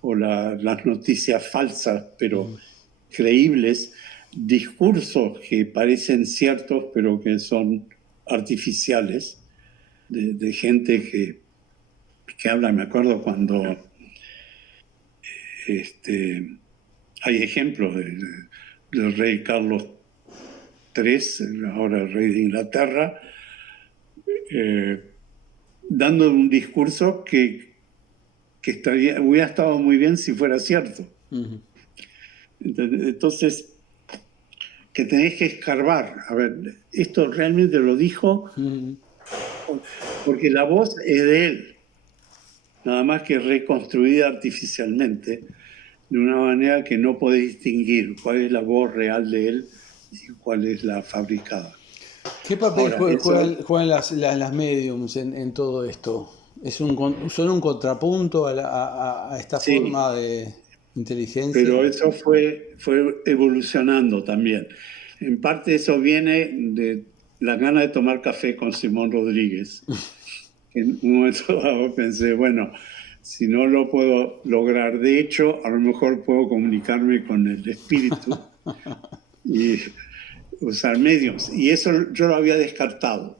o las noticias falsas, pero creíbles, discursos que parecen ciertos pero que son artificiales, de gente que habla. Me acuerdo cuando hay ejemplos del rey Carlos III, ahora el rey de Inglaterra, dando un discurso que hubiera estado muy bien si fuera cierto. Entonces, que tenés que escarbar. A ver, ¿esto realmente lo dijo? Porque la voz es de él, nada más que reconstruida artificialmente, de una manera que no podés distinguir cuál es la voz real de él y cuál es la fabricada. ¿Qué papel Ahora, juegan las mediums en todo esto? ¿Son un contrapunto a esta sí, forma de inteligencia? pero eso fue evolucionando también. En parte eso viene de la gana de tomar café con Simón Rodríguez. En un momento dado pensé, bueno, si no lo puedo lograr. De hecho, a lo mejor puedo comunicarme con el espíritu y usar mediums. Y eso yo lo había descartado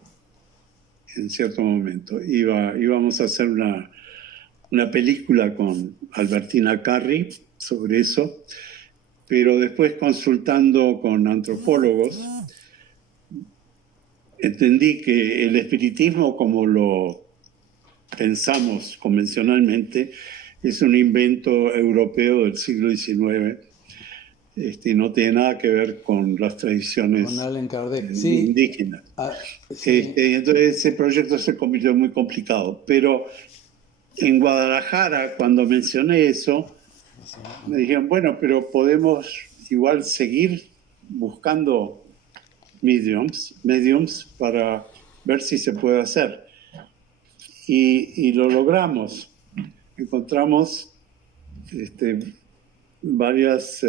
en cierto momento. Íbamos a hacer una película con Albertina Carri sobre eso, pero después, consultando con antropólogos, entendí que el espiritismo, como lo pensamos convencionalmente, es un invento europeo del siglo XIX, y no tiene nada que ver con las tradiciones Con Allen Kardec, sí. indígenas. Sí. Entonces ese proyecto se convirtió en muy complicado. Pero en Guadalajara, cuando mencioné eso, me dijeron, bueno, pero podemos igual seguir buscando mediums para ver si se puede hacer. Y lo logramos. Encontramos varias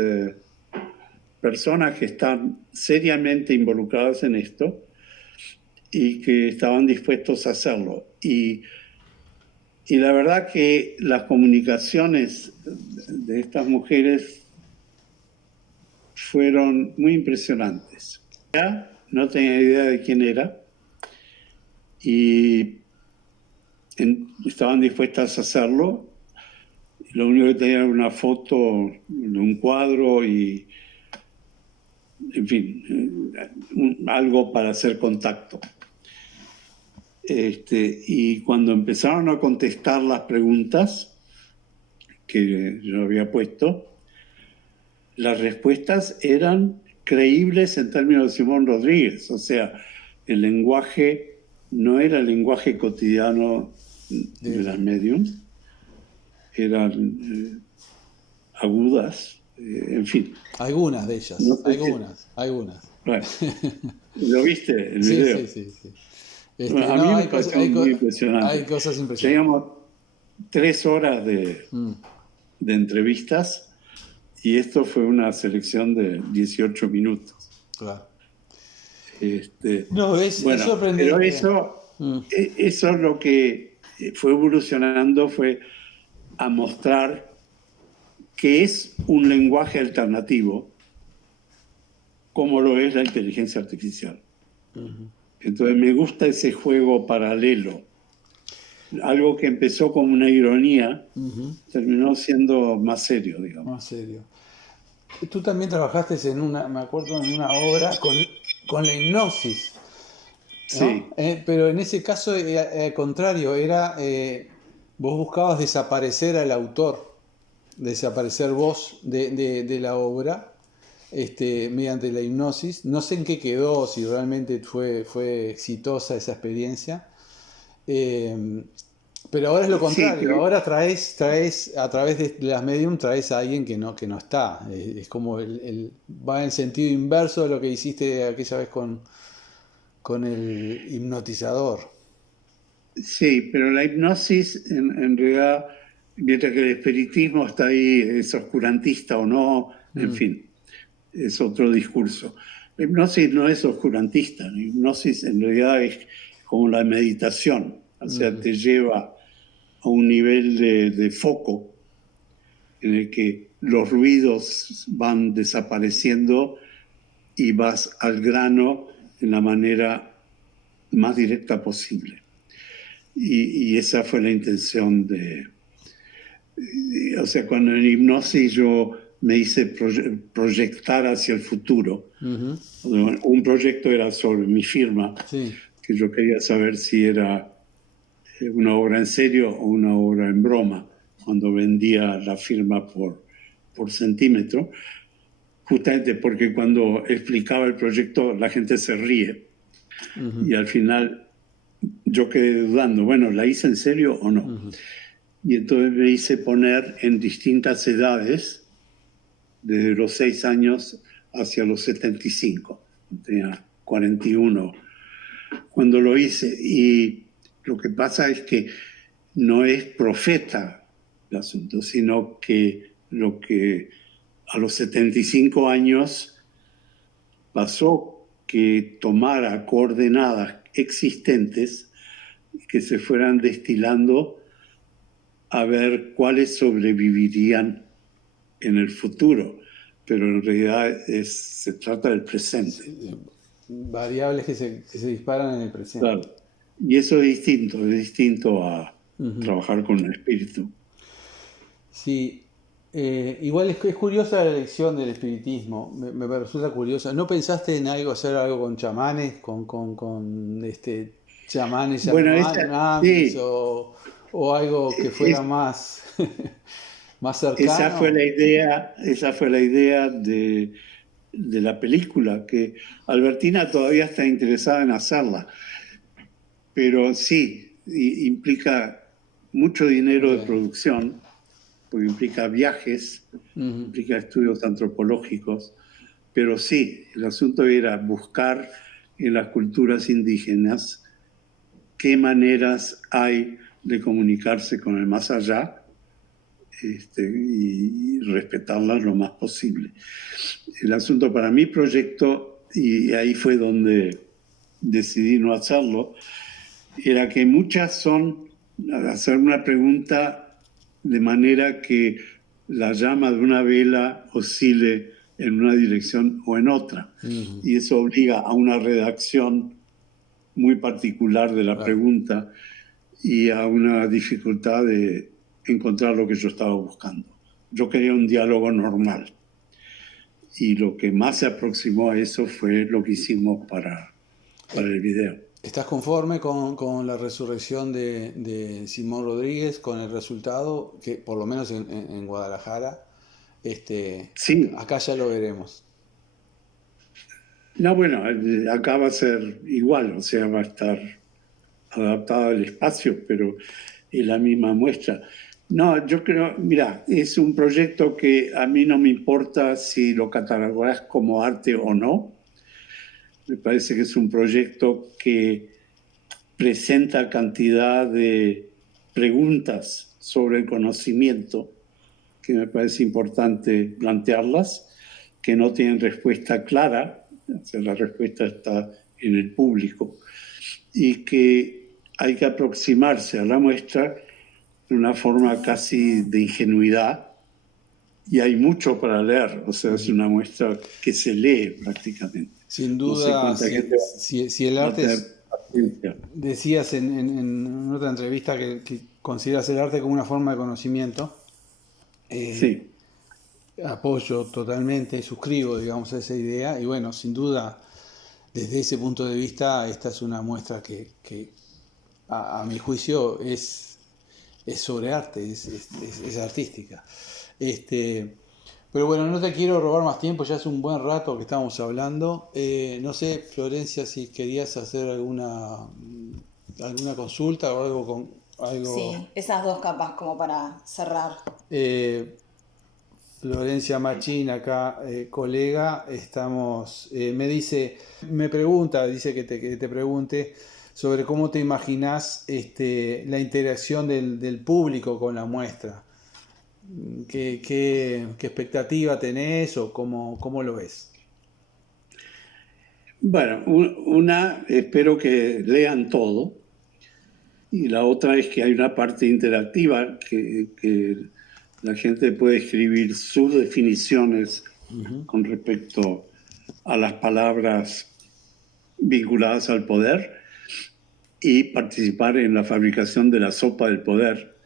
personas que están seriamente involucradas en esto y que estaban dispuestos a hacerlo. Y la verdad que las comunicaciones de estas mujeres fueron muy impresionantes. Ya no tenía idea de quién era y estaban dispuestas a hacerlo. Lo único que tenía era una foto de un cuadro y, en fin, algo para hacer contacto. Y cuando empezaron a contestar las preguntas que yo había puesto, las respuestas eran creíbles en términos de Simón Rodríguez. O sea, el lenguaje no era el lenguaje cotidiano de las mediums, eran agudas, en fin. Algunas de ellas, No sé algunas. Bueno, ¿lo viste el Sí, video? sí. Bueno, a mí me pareció muy impresionante. Hay cosas impresionantes. Teníamos 3 horas de entrevistas y esto fue una selección de 18 minutos. Claro. Es sorprendente. Pero eso es lo que fue evolucionando, fue a mostrar que es un lenguaje alternativo, como lo es la inteligencia artificial. Entonces me gusta ese juego paralelo. Algo que empezó como una ironía, terminó siendo más serio, digamos. Más serio. Tú también trabajaste en una obra con la hipnosis, ¿no? Sí. Pero en ese caso, al contrario, vos buscabas desaparecer al autor, desaparecer vos de la obra, mediante la hipnosis. No sé en qué quedó, si realmente fue exitosa esa experiencia. Pero ahora es lo contrario. Sí, ahora traes a través de las medium, traes a alguien que no está. Es como va en sentido inverso de lo que hiciste aquella vez con el hipnotizador. Sí, pero la hipnosis en realidad, mientras que el espiritismo está ahí, es oscurantista o no, en fin, es otro discurso. La hipnosis no es oscurantista, la hipnosis en realidad es como la meditación, o sea, te lleva a un nivel de foco en el que los ruidos van desapareciendo y vas al grano en la manera más directa posible. Y esa fue la intención o sea, cuando en hipnosis yo me hice proyectar hacia el futuro. Un proyecto era sobre mi firma, sí, que yo quería saber si era una obra en serio o una obra en broma, cuando vendía la firma por centímetro, justamente porque cuando explicaba el proyecto la gente se ríe. Y al final yo quedé dudando, bueno, ¿la hice en serio o no? Y entonces me hice poner en distintas edades, desde los 6 años hacia los 75. Tenía 41 cuando lo hice. Y lo que pasa es que no es profeta el asunto, sino que lo que a los 75 años pasó que tomara coordenadas existentes que se fueran destilando a ver cuáles sobrevivirían en el futuro, pero en realidad se trata del presente. Variables que se disparan en el presente. Claro. Y eso es distinto a trabajar con el espíritu. Sí, igual es curiosa la elección del espiritismo, me resulta curiosa. ¿No pensaste en algo, hacer algo con chamanes, con chamanes Bueno, yanomamis sí, o algo que fuera es- más, más cercano? esa fue la idea de la película, que Albertina todavía está interesada en hacerla, pero sí, implica mucho dinero de Ok. producción, porque implica viajes, Ujú. implica estudios antropológicos, pero sí, el asunto era buscar en las culturas indígenas qué maneras hay de comunicarse con el más allá, y respetarlas lo más posible. El asunto para mi proyecto, y ahí fue donde decidí no hacerlo, era que muchas son hacer una pregunta de manera que la llama de una vela oscile en una dirección o en otra. Ujú. Y eso obliga a una redacción muy particular de la Claro. pregunta y a una dificultad de encontrar lo que yo estaba buscando. Yo quería un diálogo normal y lo que más se aproximó a eso fue lo que hicimos para Eh, el video. ¿Estás conforme con la resurrección de Simón Rodríguez, con el resultado, que por lo menos en Guadalajara, Sí, acá ya lo veremos? no, bueno, acá va a ser igual, o sea, va a estar adaptado al espacio, pero es la misma muestra. No, yo creo, mira, es un proyecto que a mí no me importa si lo catalogas como arte o no. Me parece que es un proyecto que presenta cantidad de preguntas sobre el conocimiento que me parece importante plantearlas, que no tienen respuesta clara, o sea, la respuesta está en el público, y que hay que aproximarse a la muestra de una forma casi de ingenuidad, y hay mucho para leer, o sea, es Ujú. una muestra que se lee prácticamente. Sin No sé duda, cuánta gente si el va a arte tener es, paciencia. decías en otra entrevista que consideras el arte como una forma de conocimiento, eh, Sí. apoyo totalmente, suscribo, digamos, a esa idea y bueno, sin duda, desde ese punto de vista, esta es una muestra que a mi juicio es sobre arte, es artística. Este, pero bueno, no te quiero robar más tiempo, ya hace un buen rato que estamos hablando. No sé, Florencia, si querías hacer alguna consulta o algo con algo. Sí, esas dos capas como para cerrar. eh, Florencia Machín, acá, colega, me dice, me pregunta, dice que te pregunte sobre cómo te imaginás la interacción del público con la muestra. ¿Qué expectativa tenés o cómo lo ves? Bueno, una, espero que lean todo, y la otra es que hay una parte interactiva que la gente puede escribir sus definiciones Ujú. con respecto a las palabras vinculadas al poder y participar en la fabricación de la sopa del poder,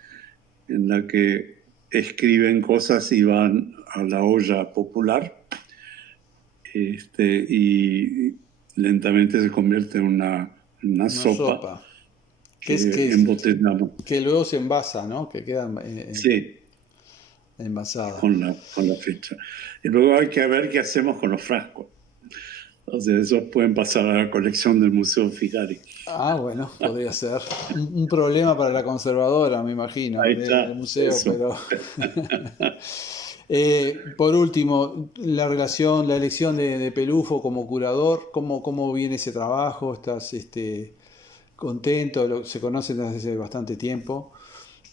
en la que escriben cosas y van a la olla popular, y lentamente se convierte en una Una sopa sopa. Que es, que embotellamos. que luego se envasa, ¿no? Que queda Sí, envasada. con la fecha. Y luego hay que ver qué hacemos con los frascos. O sea, esos pueden pasar a la colección del Museo Figari. Ah, bueno, podría ser. Un problema para la conservadora, me imagino, Ahí del está, museo, eso. pero... Por último, la relación, la elección de Pelufo como curador, ¿cómo viene ese trabajo? ¿Estás contento? Se conocen desde hace bastante tiempo.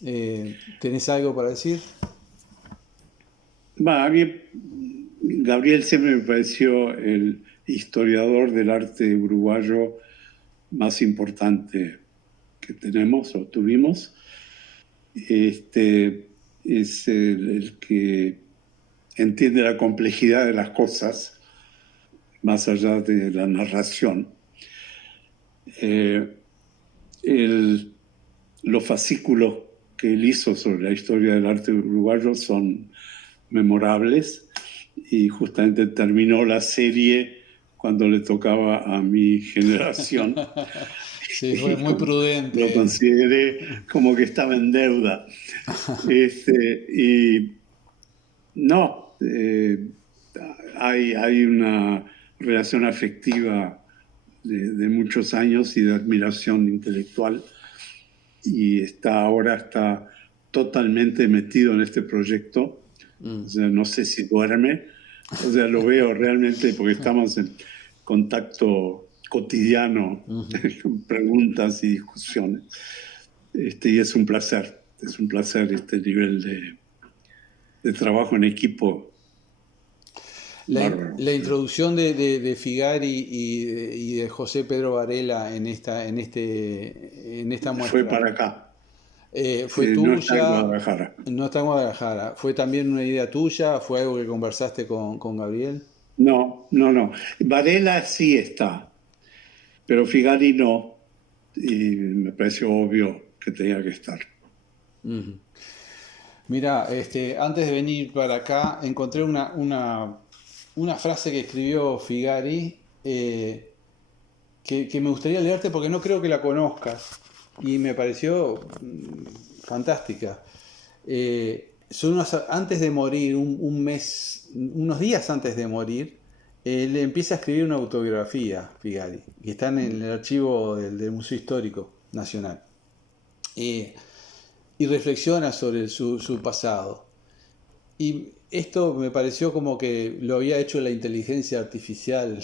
¿Tenés algo para decir? Va, a mí Gabriel siempre me pareció el historiador del arte uruguayo más importante que tenemos o tuvimos. es el que entiende la complejidad de las cosas, más allá de la narración. Los fascículos que él hizo sobre la historia del arte uruguayo son memorables, y justamente terminó la serie cuando le tocaba a mi generación. Sí, fue Y muy lo prudente. consideré como que estaba en deuda. Y no, hay una relación afectiva de muchos años y de admiración intelectual, y ahora está totalmente metido en este proyecto. O sea, no sé si duerme, o sea, lo veo realmente porque estamos en contacto cotidiano, con preguntas y discusiones. Y es un placer este nivel de trabajo en equipo. Bárbaro. La introducción de Figari y de José Pedro Varela en esta Fue muestra, para acá, ¿fue no está en tuya? Guadalajara. No está en Guadalajara. ¿Fue también una idea tuya? ¿Fue algo que conversaste con Gabriel? No, no, no. Varela sí está, pero Figari no. Y me pareció obvio que tenía que estar. Mira, antes de venir para acá, encontré una frase que escribió Figari, que me gustaría leerte porque no creo que la conozcas y me pareció fantástica. Antes de morir, un mes, unos días antes de morir, él empieza a escribir una autobiografía, Figari, que está en el archivo del Museo Histórico Nacional. Y reflexiona sobre su pasado. Y esto me pareció como que lo había hecho la inteligencia artificial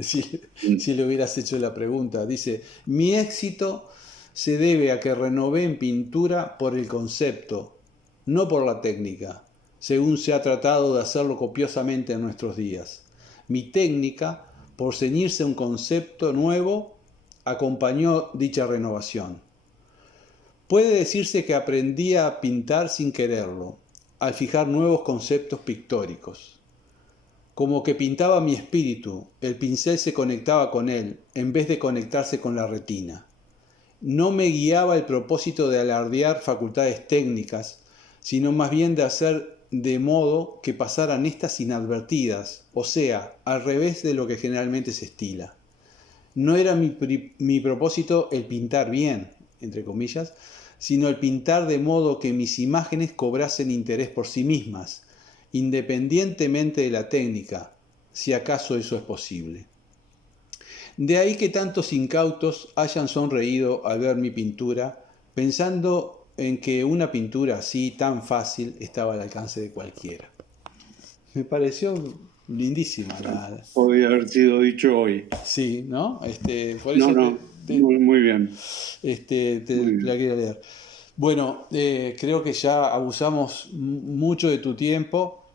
si le hubieras hecho la pregunta. Dice, mi éxito se debe a que renové en pintura por el concepto, no por la técnica, según se ha tratado de hacerlo copiosamente en nuestros días. Mi técnica, por ceñirse a un concepto nuevo, acompañó dicha renovación. Puede decirse que aprendí a pintar sin quererlo, al fijar nuevos conceptos pictóricos. Como que pintaba mi espíritu, el pincel se conectaba con él, en vez de conectarse con la retina. No me guiaba el propósito de alardear facultades técnicas, sino más bien de hacer de modo que pasaran estas inadvertidas, o sea, al revés de lo que generalmente se estila. No era mi propósito el pintar bien, entre comillas, sino el pintar de modo que mis imágenes cobrasen interés por sí mismas, independientemente de la técnica, si acaso eso es posible. De ahí que tantos incautos hayan sonreído al ver mi pintura, pensando en que una pintura así tan fácil estaba al alcance de cualquiera. Me pareció lindísima Podría haber sido dicho hoy. Sí, ¿no? Por No, eso no, muy bien. Muy te la bien. quería leer. Bueno, creo que ya abusamos mucho de tu tiempo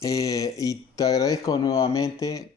y te agradezco nuevamente.